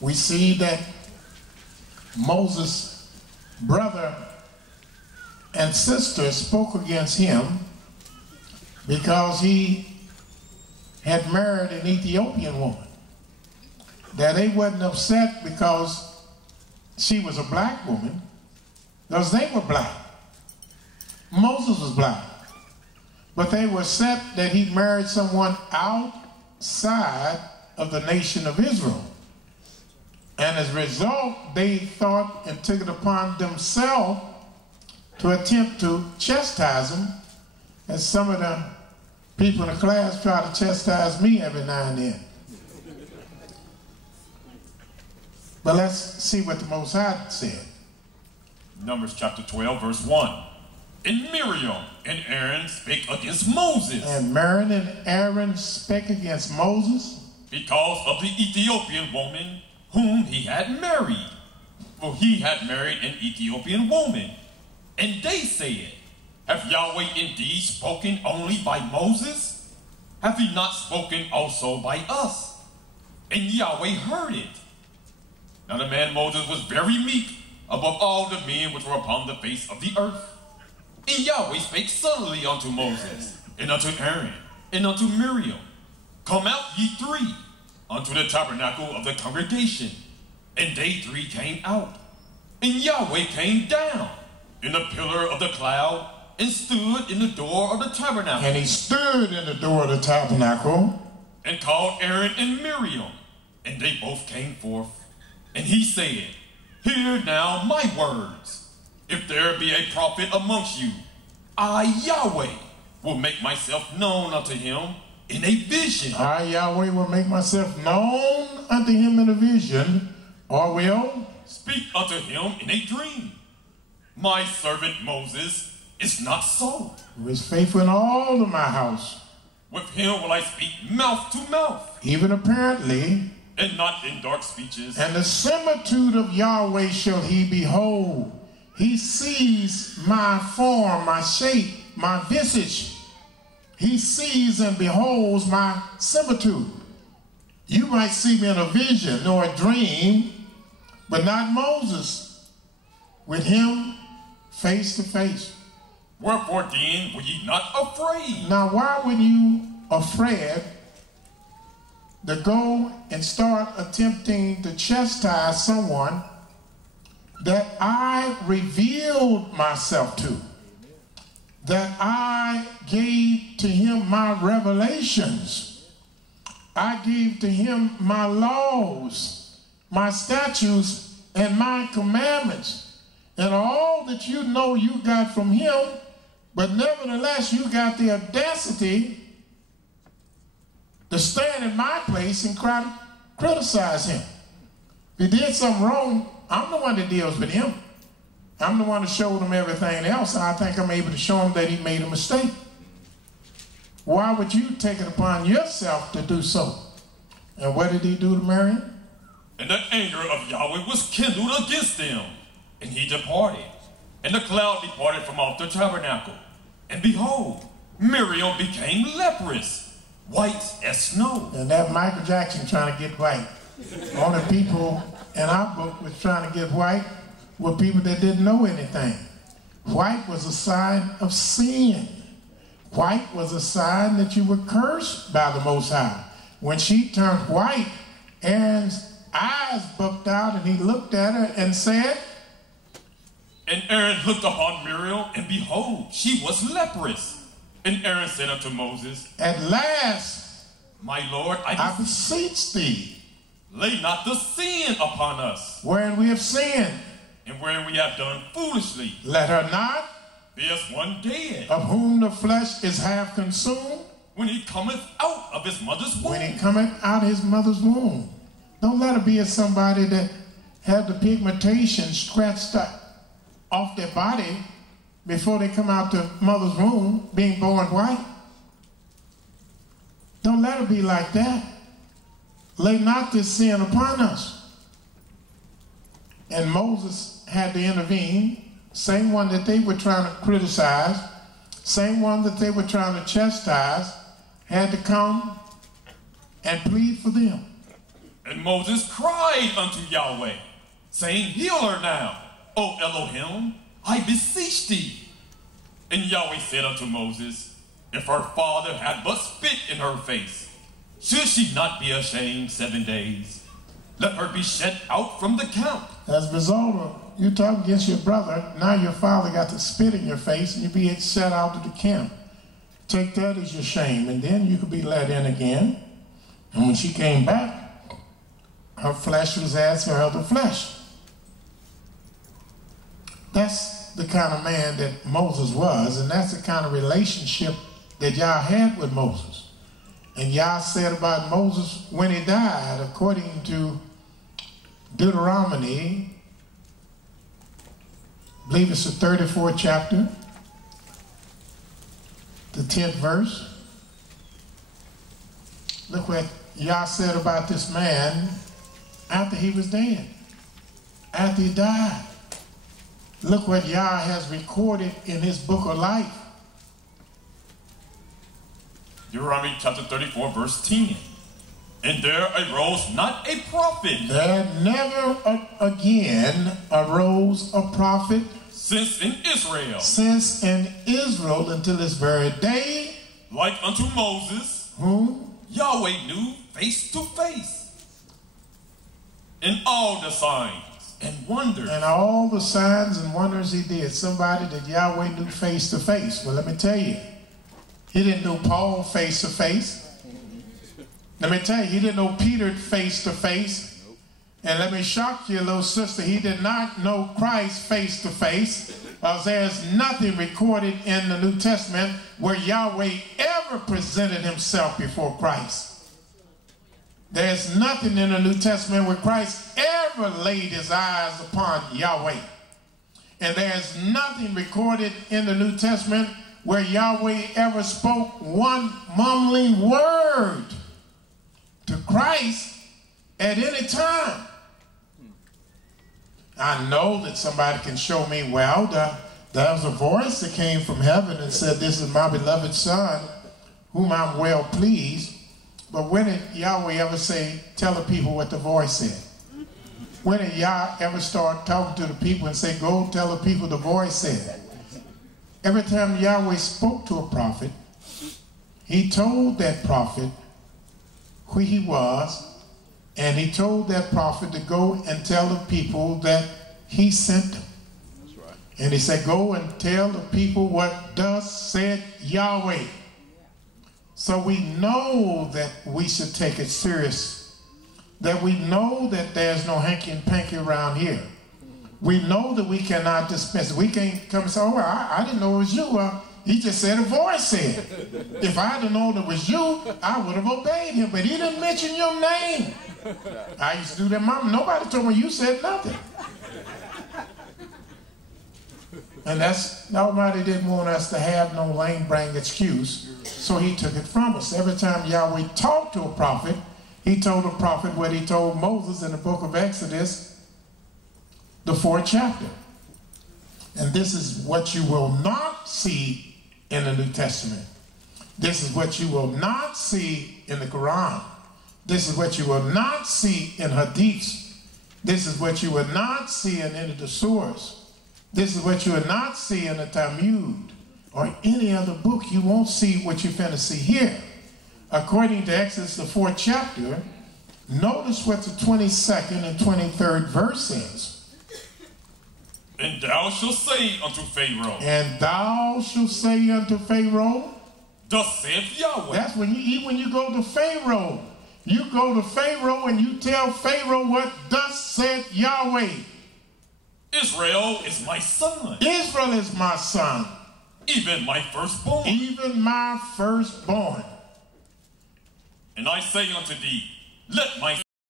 we see that Moses' brother and sister spoke against him because he had married an Ethiopian woman. That they wasn't upset because she was a black woman, because they were black. Moses was black. But they were upset that he married someone outside of the nation of Israel. And as a result, they thought and took it upon themselves to attempt to chastise him, as some of the people in the class try to chastise me every now and then. But let's see what the Most High said. Numbers chapter 12, verse 1. And Miriam and Aaron spake against Moses. And Miriam and Aaron spake against Moses because of the Ethiopian woman whom he had married. For he had married an Ethiopian woman. And they said, have Yahweh indeed spoken only by Moses? Have he not spoken also by us? And Yahweh heard it. Now the man Moses was very meek above all the men which were upon the face of the earth. And Yahweh spake suddenly unto Moses, and unto Aaron, and unto Miriam, come out ye three unto the tabernacle of the congregation. And they three came out. And Yahweh came down in the pillar of the cloud, and stood in the door of the tabernacle. And he stood in the door of the tabernacle, and called Aaron and Miriam, and they both came forth. And he said, hear now my words. If there be a prophet amongst you, I, Yahweh, will make myself known unto him in a vision. I, Yahweh, will make myself known unto him in a vision, or will speak unto him in a dream. My servant Moses is not so. Who is faithful in all of my house. With him will I speak mouth to mouth. Even apparently. And not in dark speeches. And the similitude of Yahweh shall he behold. He sees my form, my shape, my visage. He sees and beholds my similitude. You might see me in a vision or a dream, but not Moses. With him face to face. Wherefore then were ye not afraid? Now why were you afraid to go and start attempting to chastise someone that I revealed myself to, that I gave to him my revelations, I gave to him my laws, my statutes, and my commandments, and all that you know you got from him, but nevertheless you got the audacity to stand in my place and criticize him. If he did something wrong, I'm the one that deals with him. I'm the one that showed him everything else. I think I'm able to show him that he made a mistake. Why would you take it upon yourself to do so? And what did he do to Miriam? And the anger of Yahweh was kindled against them, and he departed. And the cloud departed from off the tabernacle. And behold, Miriam became leprous, white as snow. And that Michael Jackson trying to get white. Only people in our book was trying to get white were people that didn't know anything. White was a sign of sin. White was a sign that you were cursed by the Most High. When she turned white, Aaron's eyes bucked out and he looked at her and said, and Aaron looked upon Miriam, and behold, she was leprous. And Aaron said unto Moses, at last, my Lord, I beseech thee, lay not the sin upon us, wherein we have sinned, and wherein we have done foolishly. Let her not be us one dead, of whom the flesh is half consumed, when he cometh out of his mother's womb. When he cometh out of his mother's womb. Don't let her be as somebody that had the pigmentation scratched off their body before they come out the mother's womb, being born white. Don't let her be like that. Lay not this sin upon us. And Moses had to intervene, same one that they were trying to criticize, same one that they were trying to chastise, had to come and plead for them. And Moses cried unto Yahweh, saying, Heal her now, O Elohim, I beseech thee. And Yahweh said unto Moses, If her father had but spit in her face, should she not be ashamed 7 days? Let her be shut out from the camp. As a result of you talking against your brother, now your father got to spit in your face and you be shut out of the camp. Take that as your shame, and then you could be let in again. And when she came back, her flesh was as her other flesh. That's the kind of man that Moses was, and that's the kind of relationship that Yah had with Moses. And Yah said about Moses when he died, according to Deuteronomy, I believe it's the 34th chapter, the 10th verse. Look what Yah said about this man after he was dead, after he died. Look what Yah has recorded in his book of life. Deuteronomy chapter 34, verse 10. And there arose not a prophet. There never again arose a prophet Since in Israel until this very day. Like unto Moses, Whom Yahweh knew face to face. In all the signs and wonders. And all the signs and wonders he did. Somebody that Yahweh knew face to face. Well, let me tell you. He didn't know Paul face to face. Let me tell you, he didn't know Peter face to face. And let me shock you, little sister, he did not know Christ face to face. There's nothing recorded in the New Testament where Yahweh ever presented himself before Christ. There's nothing in the New Testament where Christ ever laid his eyes upon Yahweh. And there's nothing recorded in the New Testament where Yahweh ever spoke one mumbling word to Christ at any time. I know that somebody can show me, well, there was a voice that came from heaven and said, this is my beloved son, whom I'm well pleased. But when did Yahweh ever say, tell the people what the voice said? When did Yah ever start talking to the people and say, go tell the people the voice said? Every time Yahweh spoke to a prophet, he told that prophet who he was, and he told that prophet to go and tell the people that he sent them. That's right. And he said, go and tell the people what thus said Yahweh. So we know that we should take it serious. That we know that there's no hanky and panky around here. We know that we cannot dismiss it. We can't come and say, oh, I didn't know it was you. He just said a voice said. If I had known it was you, I would have obeyed him. But he didn't mention your name. I used to do that, Mama. Nobody told me you said nothing. And that's, nobody didn't want us to have no lame brain excuse, so he took it from us. Every time Yahweh talked to a prophet, he told a prophet what he told Moses in the book of Exodus, the 4th chapter. And this is what you will not see in the New Testament. This is what you will not see in the Quran. This is what you will not see in Hadiths. This is what you will not see in any of the surahs. This is what you will not see in the Talmud or any other book. You won't see what you're finna see here. According to Exodus, the 4th chapter, notice what the 22nd and 23rd verse says. And thou shalt say unto Pharaoh. And thou shalt say unto Pharaoh. Thus saith Yahweh. That's when you eat, when you go to Pharaoh. You go to Pharaoh and you tell Pharaoh what thus said Yahweh. Israel is my son. Israel is my son. Even my firstborn. Even my firstborn. And I say unto thee, let my